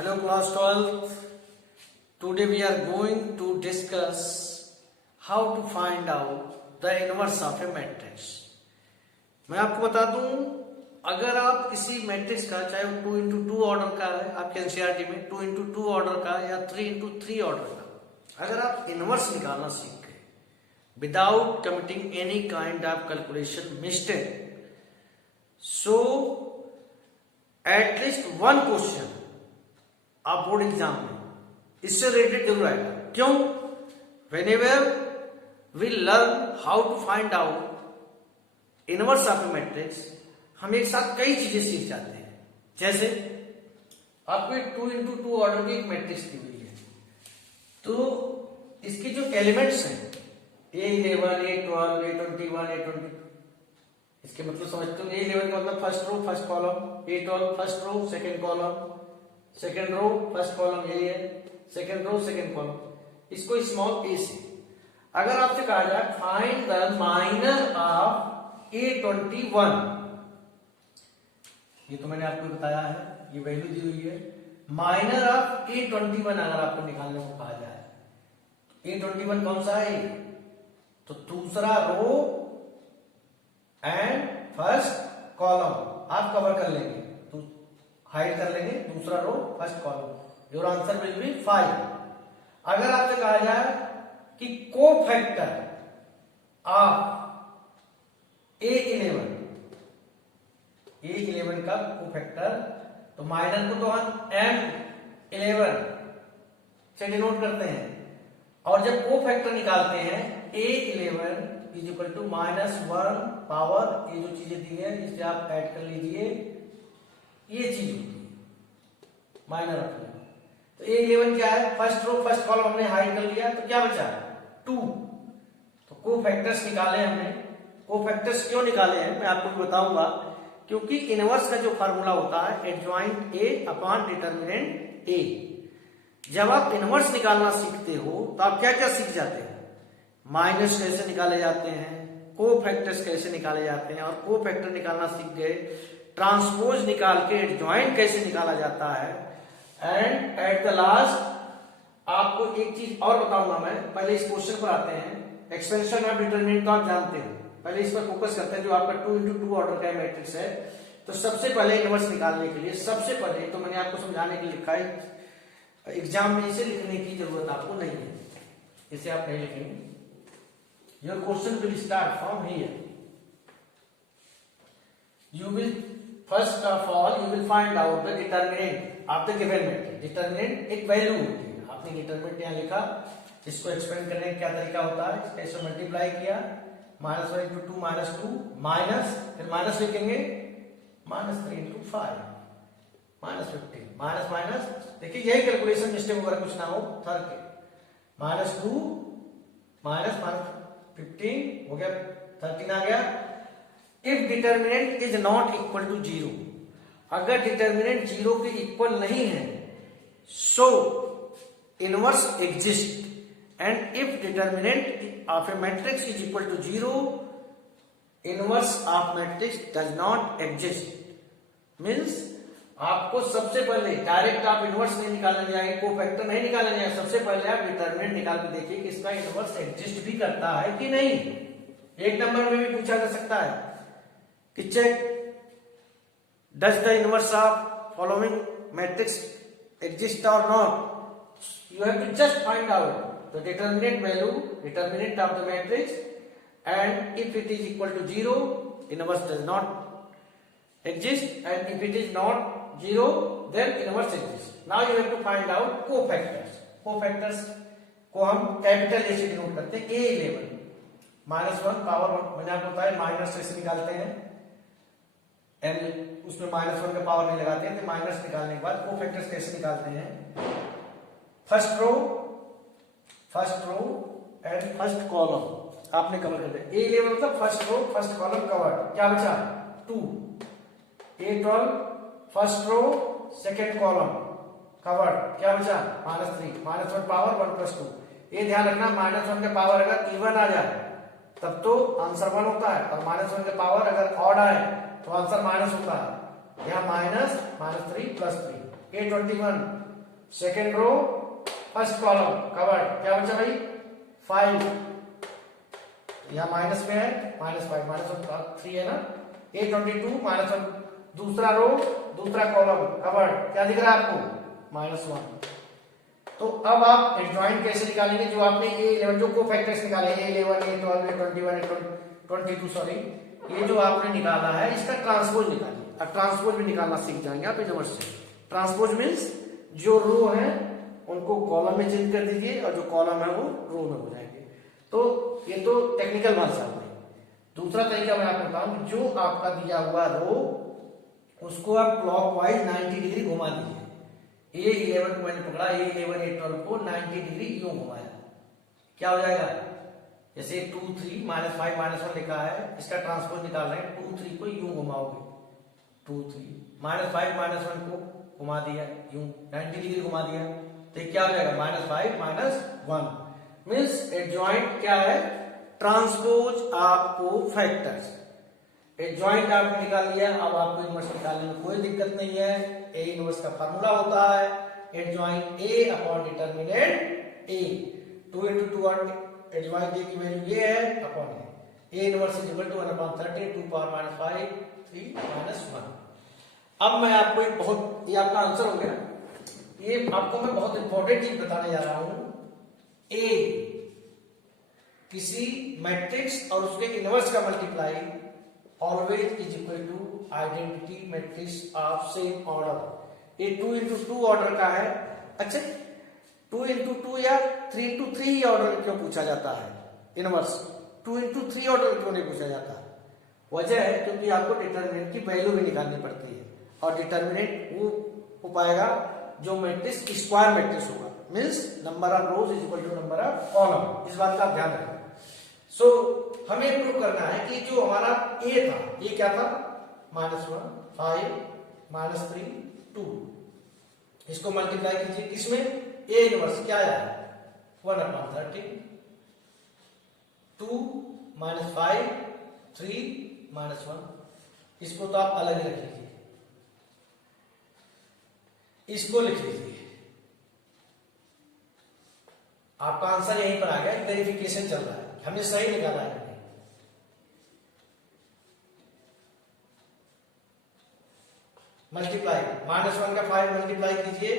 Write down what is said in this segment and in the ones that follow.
Hello class 12. Today we are going to discuss how to find out the inverse of a matrix. मैं आपको बता दूं, अगर आप किसी मैट्रिक्स का, चाहे वो 2 into 2 ऑर्डर का है आपके एनसीईआरटी में, 2 into 2 ऑर्डर का या 3 into 3 ऑर्डर का, अगर आप इनवर्स निकालना सीख गए without committing any kind of calculation mistake, so at least one question आप बोर्ड एग्जाम में इससे रिलेटेड जरूर आएगा. क्यों? Whenever we learn how to find out inverse of a matrix, हम एक साथ कई चीजें सीख जाते हैं. जैसे आपको एक 2 into 2 ऑर्डर की एक मैट्रिक्स दी हुई है, तो इसके जो एलिमेंट्स हैं A11, A12, A21, A22, इसके मतलब समझते हो. A11 का मतलब first row first column, A12 first row second column, second row first column, यही है सेकंड रो सेकंड कॉलम. इसको स्मॉल ए से अगर आपसे कहा जाए find the minor of A21, ये तो मैंने आपको बताया है, ये वैल्यू दी हुई है. माइनर ऑफ A21 अगर आपको निकालने को कहा जाए, A21 कौन सा है? तो दूसरा रो एंड फर्स्ट कॉलम आप कवर कर लेंगे, तो हाइड कर लेंगे दूसरा row first column. Your answer will be 5. अगर आपसे कहा जाए कि कोफैक्टर ऑफ A11 का कोफैक्टर, तो माइनर को तो हम M11 से डिनोट करते हैं, और जब कोफैक्टर निकालते हैं A11 is equal to -1 power, ये जो चीजें दी है इसे आप ऐड कर लीजिए, ये चीज होती है माइनर ऑफ. तो A11 क्या है? फर्स्ट रो फर्स्ट कॉलम हमने हाइड कर लिया, तो क्या बचा? 2. तो कोफैक्टर्स निकाले हमने. कोफैक्टर्स क्यों निकाले हैं मैं आपको भी बताऊंगा, क्योंकि इनवर्स का जो फार्मूला होता है adjoint A upon determinant A. जब आप इनवर्स निकालना सीखते हो तो आप क्या क्या सीख जाते हैं? माइनस कैसे निकाले जाते हैं, कोफैक्टर्स कैसे निकाले जाते हैं, और कोफैक्टर निकालना सीख गए, ट्रांसपोज निकाल के एडजॉइंट कैसे निकाला जाता है. एंड एट द लास्ट आपको एक चीज और बताऊंगा मैं. पहले इस क्वेश्चन पर आते हैं. एक्सपेंशन ऑफ डिटरमिनेंट तो आप जानते हैं, पहले इस पर फोकस करते हैं. जो आपका 2 into 2 ऑर्डर का मैट्रिक्स है, तो सबसे पहले इनवर्स निकालने के लिए सबसे पहले तो मैंने आपको समझाने के लिए लिखा है, एग्जाम में इसे लिखने की जरूरत आपको नहीं है, इसे आप नहीं लिखेंगे. Your question will start from here. You will first of all you will find out the determinant of the given matrix. Determinant एक वैल्यू होती है, आपने डिटरमिनेंट यहाँ लिखा, इसको एक्सपेंड करने का क्या तरीका होता है? कैसे मल्टीप्लाई किया, -1 into 2 -2 माइनस, फिर माइनस लिखेंगे -3 into 5 -15 माइनस माइनस. देखिए यही कैलकुलेशन मिस्टेक वगैरह कुछ ना हो, थर्ड के -2 माइनस 15 हो गया, 13 आ गया. If determinant is not equal to 0, अगर डिटर्मिनेंट 0 के इक्वल नहीं है, so inverse exist. And if determinant of a matrix is equal to 0, inverse of matrix does not exist. Means आपको सबसे पहले डायरेक्ट आप इनवर्स नहीं निकालने जाएंगे, कोफैक्टर नहीं निकालने जाएंगे, सबसे पहले आप डिटर्मिनेंट निकाल के देखिए कि इसका इनवर्स एग्जिस्ट भी करता है कि नहीं. एक नंबर में भी पूछा जा सकता है कि check does the inverse of following matrix exist और not. You have to just find out the determinant value, determinant of the matrix, and if it is equal to 0, inverse does not exist, and if it is not 0, then inverse exists. Now you have to find out cofactors. Cofactors को हम capital A से denote करते हैं. A11 -1 power 1, मैंने आपको बताया minus से निकालते हैं, एंड उसमें -1 का पावर नहीं लगाते हैं. तो माइनस निकालने के बाद कोफैक्टर्स कैसे निकालते हैं? First row and first column आपने कवर कर दिया. A11 मतलब first row first column covered. क्या बचा? 2. A12 first row second column covered. क्या बचा? -3 -1 पावर 1 + 2. ये ध्यान रखना, -1 का पावर अगर इवन आ जाए तब तो आंसर 1 होता है, और -1 का पावर अगर ऑड आए तो आंसर माइनस होता है. यहाँ -3 + 3. A21 second row first column covered, क्या बचा भाई 5, यहाँ माइनस में है -5 -3 है ना, A22 -1, दूसरा रो दूसरा कॉलम कवर्ड, क्या दिख रहा है आपको -1। तो अब आप एडजॉइंट कैसे निकालेंगे, जो आपने A11 जो कोफैक्टर्स निकाले A11 A12 A21 A22 sorry, ये जो आपने निकाला है इसका ट्रांसपोज निकालिए। अब ट्रांसपोज भी निकालना सीख जाएंगे आप इस वर्ष से। ट्रांसपोज मीन्स जो रो है उनको कॉलम में चेंज कर दीजिए और जो कॉलम है वो रो में हो जाएंगे। तो ये तो टेक्निकल भाषा में। दूसरा तरीका मैं आपको बताऊं, जो आपका दिया हुआ रो उसको आप क्लॉकवाइज 90 डिग्री घुमा दीजिए। A11 को मैंने पकड़ा, A11 A12 को 90 डिग्री यूं घुमाया, क्या हो जाएगा, जैसे 2 3 -5 -1 लिखा है, इसका ट्रांसपोज निकाल रहे हैं, 2 3 को यूं घुमाओगे 2 3 -5 -1 को घुमा दिया यूं 90 डिग्री घुमा दिया, तो क्या हो जाएगा -5 -1 मीन्स एडजॉइंट क्या है, ट्रांसपोज आपको फैक्टर्स। एडजॉइंट आपने निकाल लिया, अब आपको इनवर्स निकालने में कोई दिक्कत नहीं है। ए इनवर्स का फार्मूला होता है adjoint A upon determinant A, 2 × 2 adjoint A की वैल्यू ये है upon A inverse is equal to 1/30 2 power -5 3 -1। अब मैं आपको एक बहुत, ये आपका आंसर हो गया, ये आपको मैं बहुत इंपॉर्टेंट चीज बताने जा रहा हूं। ए किसी मैट्रिक्स और उसके इनवर्स का multiply always is equal to identity matrix of same order. ये 2 × 2 ऑर्डर का है। अच्छा 2 × 2 या 3 × 3 ऑर्डर क्यों पूछा जाता है इनवर्स, 2 × 3 ऑर्डर क्यों नहीं पूछा जाता? वजह है क्योंकि आपको डिटरमिनेंट की वैल्यू भी निकालनी पड़ती है, और डिटरमिनेंट वो हो पाएगा जो मैट्रिक्स स्क्वायर मैट्रिक्स होगा, means number of rows is equal to number of column. इस बात का आप ध्यान रखें। सो हमें प्रूव करना है कि जो हमारा ए था, ये क्या था -1 5 -3 2, इसको मल्टीप्लाई कीजिए किसमें, ए इनवर्स क्या है 1/30 2 -5 3 -1, इसको तो आप अलग ही रख लीजिए, इसको लिख लीजिए, आपका आंसर यहीं पर आ गया। वेरिफिकेशन चल रहा है, हमने सही निकाला है। मल्टीप्लाई -1 का 5 मल्टीप्लाई कीजिए,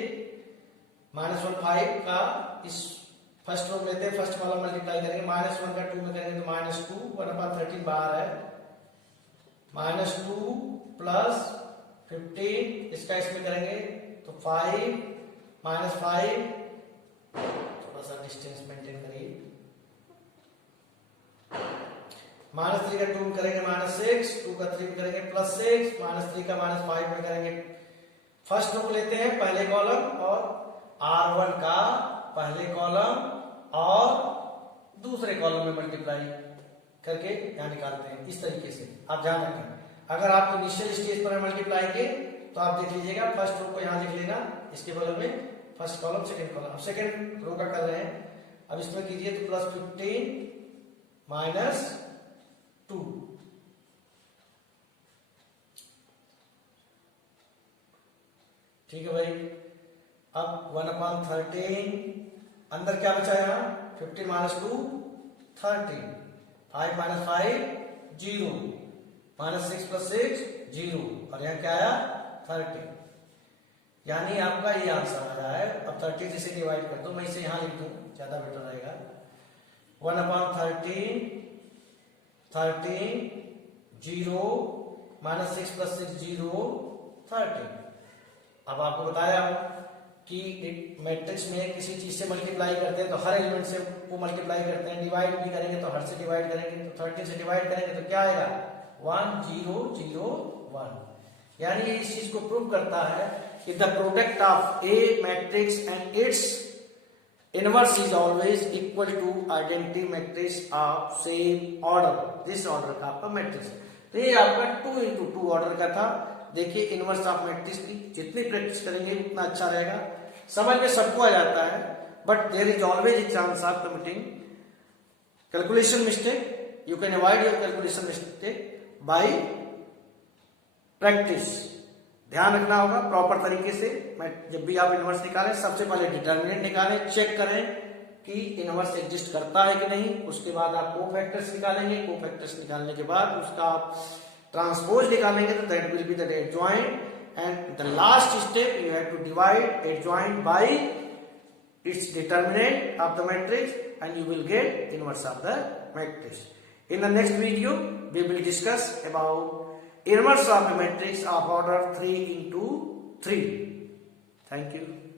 -1 5 का इस फर्स्ट रो लेते हैं, फर्स्ट कॉलम मल्टीप्लाई करेंगे, -1 का 2 में करेंगे तो -2 1/13 बाहर है, -2 प्लस 15 इसका इसमें करेंगे तो 5 -5, थोड़ा सा डिस्टेंस मेंटेन करिए, -3 का 2 में करेंगे -6, 2 का 3 में करेंगे +6, -3 का -5 में करेंगे, फर्स्ट रो लेते हैं पहले कॉलम और R1 का पहले कॉलम और दूसरे कॉलम में मल्टीप्लाई करके यहां निकालते हैं। इस तरीके से आप ध्यान रखें। अगर आप इनिशियल स्टेज पर मल्टीप्लाई के तो आप देख लीजिएगा, फर्स्ट रो को यहां लिख लेना, इसके बगल में फर्स्ट कॉलम सेकंड कॉलम। अब सेकंड रो का कर रहे हैं, अब इसमें कीजिए तो +15 -2, ठीक है भाई। अब 1/13 अंदर क्या बचा यहां 15 -2 13, 5 -5 0, -6 + 6 0, और यहां क्या आया 30, यानी आपका ये आंसर आया है। अब 30 से डिवाइड कर दो, मैं इसे यहां लिख दूं ज्यादा बेटर रहेगा, 1/13 13 0 -6 + 6 0 30। अब आपको बताया कि मैट्रिक्स में किसी चीज से मल्टीप्लाई करते हैं तो हर एलिमेंट से वो मल्टीप्लाई करते हैं, डिवाइड भी करेंगे तो हर से डिवाइड करेंगे, तो 30 से डिवाइड करेंगे तो क्या आएगा 1 0 0 1, यानी इस चीज को प्रूव करता है कि the product of a matrix and its inverse is always equal to identity matrix of same order. This order का आपका मैट्रिक्स, तो ये आपका 2 × 2 ऑर्डर का था। देखिए इनवर्स ऑफ मैट्रिक्स की जितनी प्रैक्टिस करेंगे उतना अच्छा रहेगा, समझ में सबको आ जाता है, but there is always a chance of committing calculation mistake. You can avoid your calculation mistake by practice, ध्यान रखना होगा प्रॉपर तरीके से। मैं जब भी आप इनवर्स निकालें सबसे पहले डिटर्मिनेंट निकालें, चेक करें कि इनवर्स एग्जिस्ट करता है कि नहीं। उसके बाद आप कोफैक्टर्स निकालेंगे, कोफैक्टर्स निकालने के बाद उसका आप ट्रांसपोज निकालेंगे तो that will be the adjoint. And the last step you have to divide adjoint by its determinant of the matrix and you will get inverse of the matrix. In the next video we will discuss about inverse of a matrix of order 3 into 3. Thank you.